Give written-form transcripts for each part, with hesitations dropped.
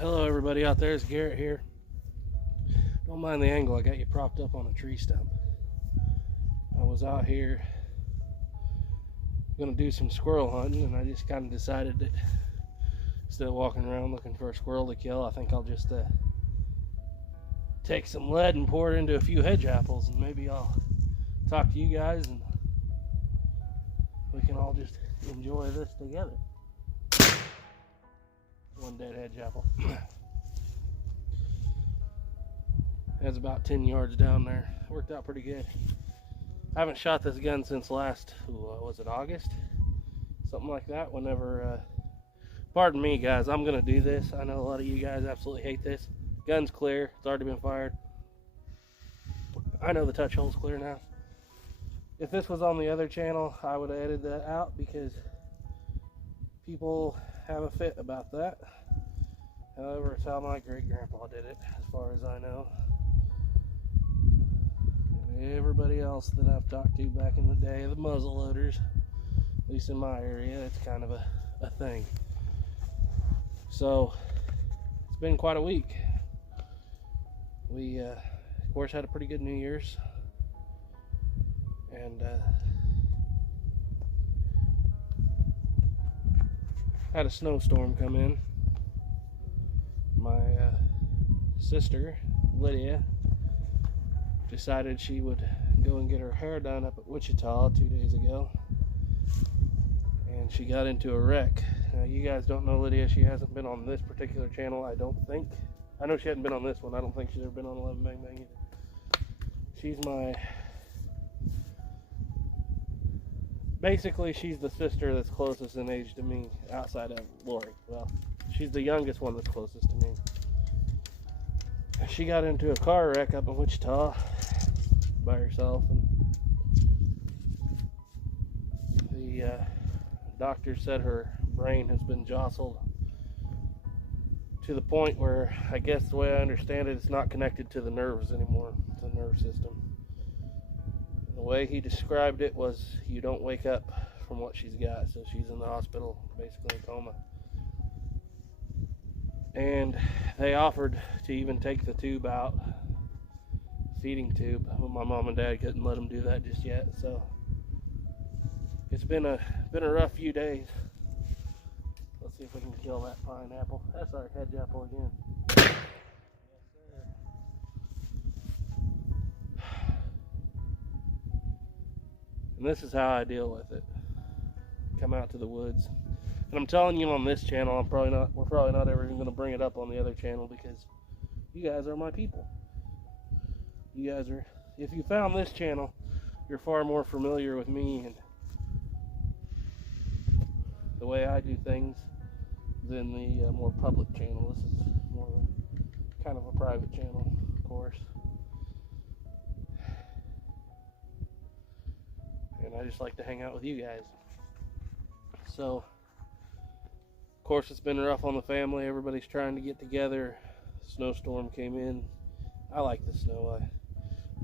Hello everybody out there, it's Garrett here. Don't mind the angle, I got you propped up on a tree stump. I was out here gonna do some squirrel hunting, and I just kind of decided that instead of walking around looking for a squirrel to kill, I think I'll just take some lead and pour it into a few hedge apples, and maybe I'll talk to you guys and we can all just enjoy this together. One dead hedge apple. That's about 10 yards down there. Worked out pretty good. I haven't shot this gun since last, was it August? Something like that. Whenever, pardon me guys, I'm gonna do this. I know a lot of you guys absolutely hate this. Gun's clear, it's already been fired. I know the touch hole's clear now. If this was on the other channel, I would have edited that out because people have a fit about that. However, it's how my great-grandpa did it, as far as I know. And everybody else that I've talked to back in the day, the muzzle loaders, at least in my area, it's kind of a thing. So, it's been quite a week. We, of course, had a pretty good New Year's. And, had a snowstorm come in. My sister, Lydia, decided she would go and get her hair done up at Wichita 2 days ago. And she got into a wreck. Now, you guys don't know Lydia. She hasn't been on this particular channel, I don't think. I know she hadn't been on this one. I don't think she's ever been on 11 Bang Bang either. She's my... Basically, she's the sister that's closest in age to me, outside of Lori. Well, she's the youngest one that's closest to me. She got into a car wreck up in Wichita by herself, and the doctor said her brain has been jostled to the point where, I guess the way I understand it, it's not connected to the nerves anymore, to the nerve system. The way he described it was you don't wake up from what she's got. So she's in the hospital, basically in coma. And they offered to even take the tube out, feeding tube, but my mom and dad couldn't let them do that just yet. So it's been a rough few days. Let's see if we can kill that pineapple. That's our hedge apple again. And this is how I deal with it. Come out to the woods. And I'm telling you on this channel, we're probably not ever even going to bring it up on the other channel because you guys are my people. You guys are, if you found this channel, you're far more familiar with me and the way I do things than the more public channel. This is more of a, kind of a private channel, of course. And I just like to hang out with you guys. So, of course, it's been rough on the family. Everybody's trying to get together. Snowstorm came in. I like the snow,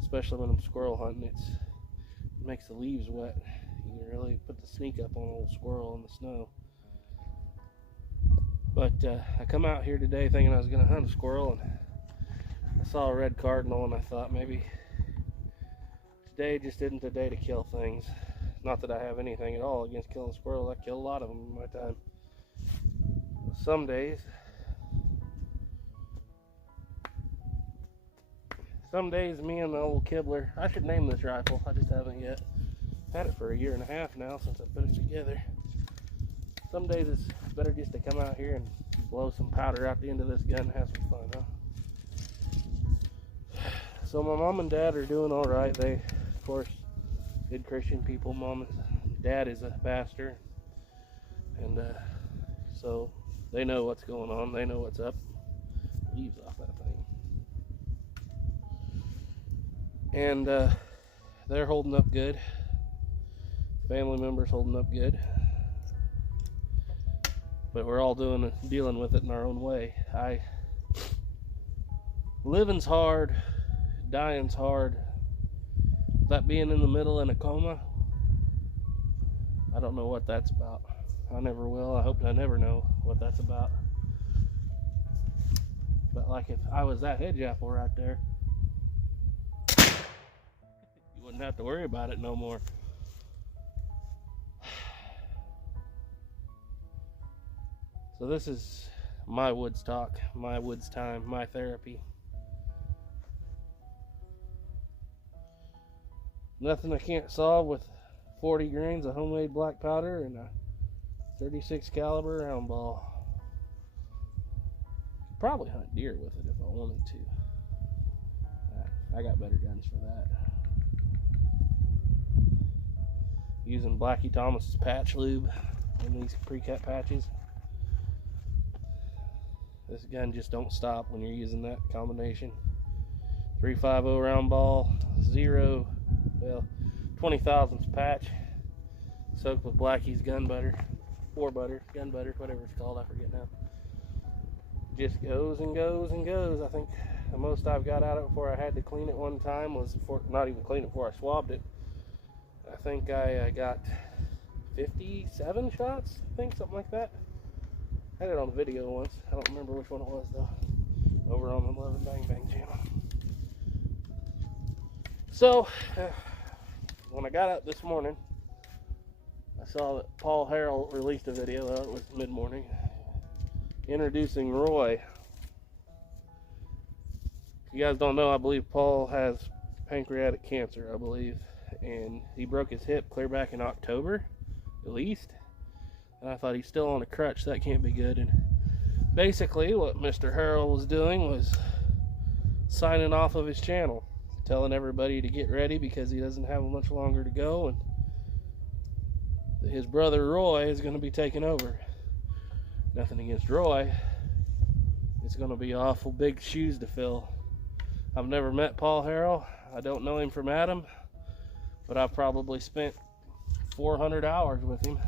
especially when I'm squirrel hunting. It makes the leaves wet. You can really put the sneak up on an old squirrel in the snow. But I come out here today thinking I was going to hunt a squirrel, and I saw a red cardinal, and I thought maybe today just isn't the day to kill things. Not that I have anything at all against killing squirrels. I kill a lot of them in my time. Some days me and the old Kibler, I should name this rifle, I just haven't yet. I've had it for 1.5 years now since I put it together. Some days it's better just to come out here and blow some powder out the end of this gun and have some fun, huh? So my mom and dad are doing all right. They, of course, good Christian people. Dad is a pastor, and so they know what's going on. They know what's up. Leaves off that thing, and they're holding up good. Family members holding up good, but we're all dealing with it in our own way. Living's hard. Dying's hard. That being in the middle in a coma, I don't know what that's about. I never will. I hope I never know what that's about. But like if I was that hedge apple right there, you wouldn't have to worry about it no more. So this is my woods talk, my woods time, my therapy. Nothing I can't solve with 40 grains of homemade black powder and a 36 caliber round ball. Could probably hunt deer with it if I wanted to. I got better guns for that. Using Blackie Thomas's patch lube in these pre-cut patches. This gun just don't stop when you're using that combination. 350 round ball, 20 thousandths patch, soaked with Blackie's gun butter, or butter, gun butter, whatever it's called, I forget now. Just goes and goes and goes. I think the most I've got out of it before I had to clean it one time was, not even clean it, before I swabbed it. I think I got 57 shots, I think, something like that. I had it on video once. I don't remember which one it was though. Over on the Love and Bang Bang channel. So, when I got up this morning, I saw that Paul Harrell released a video, it was mid-morning, introducing Roy. If you guys don't know, I believe Paul has pancreatic cancer, I believe. And he broke his hip clear back in October, at least. And I thought he's still on a crutch, so that can't be good. And basically what Mr. Harrell was doing was signing off of his channel, telling everybody to get ready because he doesn't have much longer to go, and his brother Roy is going to be taking over. Nothing against Roy. It's going to be awful big shoes to fill. I've never met Paul Harrell. I don't know him from Adam, but I've probably spent 400 hours with him.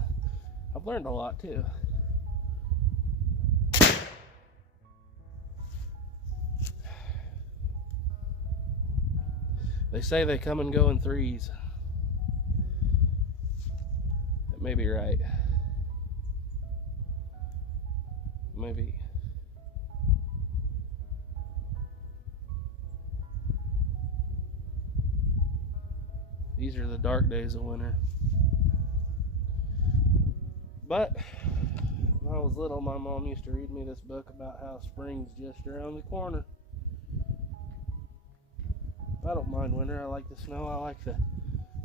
I've learned a lot too. They say they come and go in threes. That may be right. Maybe. These are the dark days of winter. But when I was little, my mom used to read me this book about how spring's just around the corner. I don't mind winter. I like the snow. I like the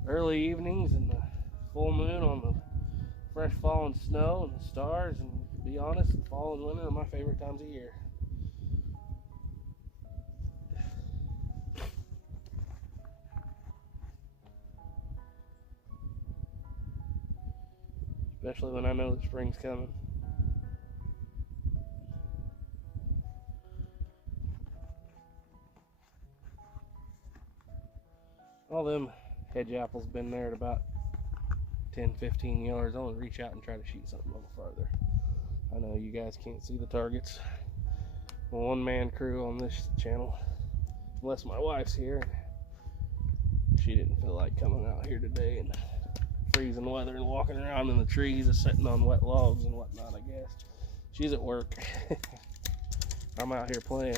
early evenings and the full moon on the fresh falling snow and the stars. And to be honest, fall and winter are my favorite times of year. Especially when I know that spring's coming. All them hedge apples been there at about 10-15 yards. I'll reach out and try to shoot something a little farther. I know you guys can't see the targets. A one-man crew on this channel, unless my wife's here. She didn't feel like coming out here today and freezing weather and walking around in the trees and sitting on wet logs and whatnot, I guess. She's at work. I'm out here playing.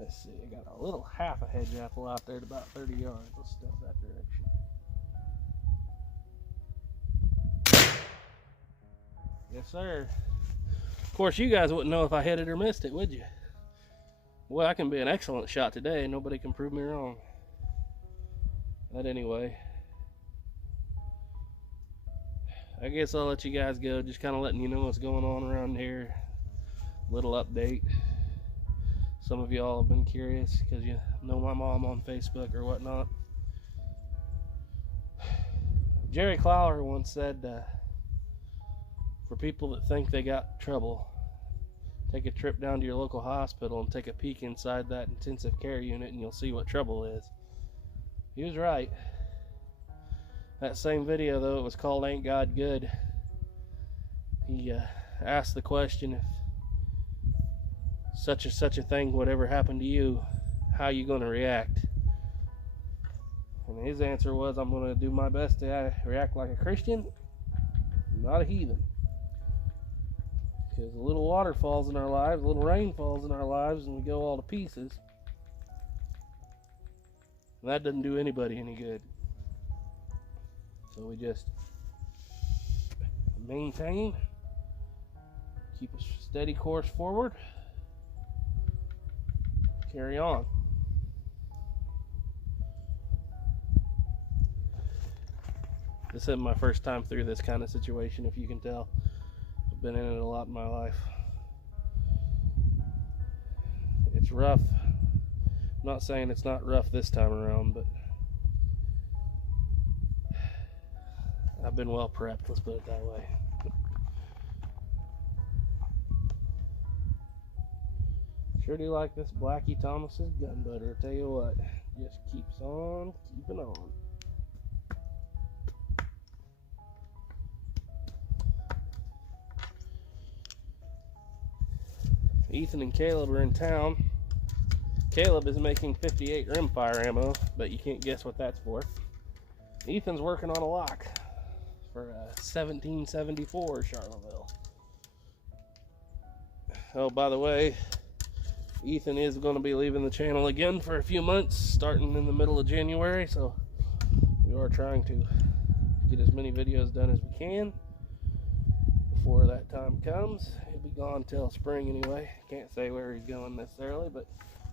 Let's see, I got a little half a hedge apple out there at about 30 yards. Let's step that direction. Yes, sir. Of course, you guys wouldn't know if I hit it or missed it, would you? Well, I can be an excellent shot today. Nobody can prove me wrong. But anyway, I guess I'll let you guys go. Just kind of letting you know what's going on around here. Little update. Some of y'all have been curious because you know my mom on Facebook or whatnot. Jerry Clower once said, for people that think they got trouble, take a trip down to your local hospital and take a peek inside that intensive care unit and you'll see what trouble is. He was right. That same video, though, it was called Ain't God Good. he asked the question, if such a thing would ever happen to you, how you going to react? And his answer was, I'm going to do my best to react like a Christian, not a heathen. Because a little water falls in our lives, a little rain falls in our lives, and we go all to pieces. And that doesn't do anybody any good. So we just maintain, keep a steady course forward, carry on. This isn't my first time through this kind of situation, if you can tell. I've been in it a lot in my life. It's rough. I'm not saying it's not rough this time around, but I've been well prepped, let's put it that way. Sure do like this Blackie Thomas's gun butter. Tell you what, just keeps on keeping on. Ethan and Caleb are in town. Caleb is making 58 rimfire ammo, but you can't guess what that's for. Ethan's working on a lock for a 1774 Charlottesville. Oh, by the way, Ethan is going to be leaving the channel again for a few months, starting in the middle of January, so we are trying to get as many videos done as we can before that time comes. He'll be gone till spring anyway. Can't say where he's going necessarily, but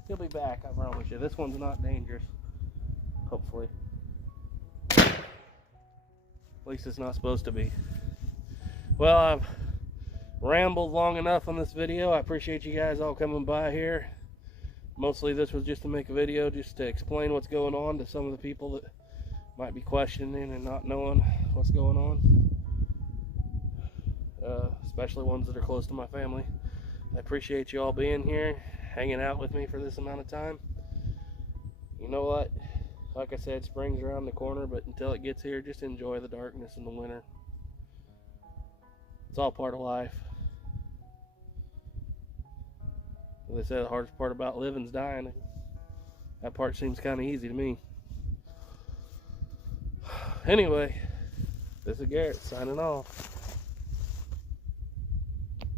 he'll be back, I promise you. This one's not dangerous, hopefully. At least it's not supposed to be. Well, I've rambled long enough on this video. I appreciate you guys all coming by here. Mostly this was just to make a video, just to explain what's going on to some of the people that might be questioning and not knowing what's going on. Especially ones that are close to my family. I appreciate you all being here, hanging out with me for this amount of time. You know what? Like I said, spring's around the corner, but until it gets here, just enjoy the darkness in the winter. It's all part of life. They say the hardest part about living is dying. That part seems kind of easy to me. Anyway, this is Garrett signing off.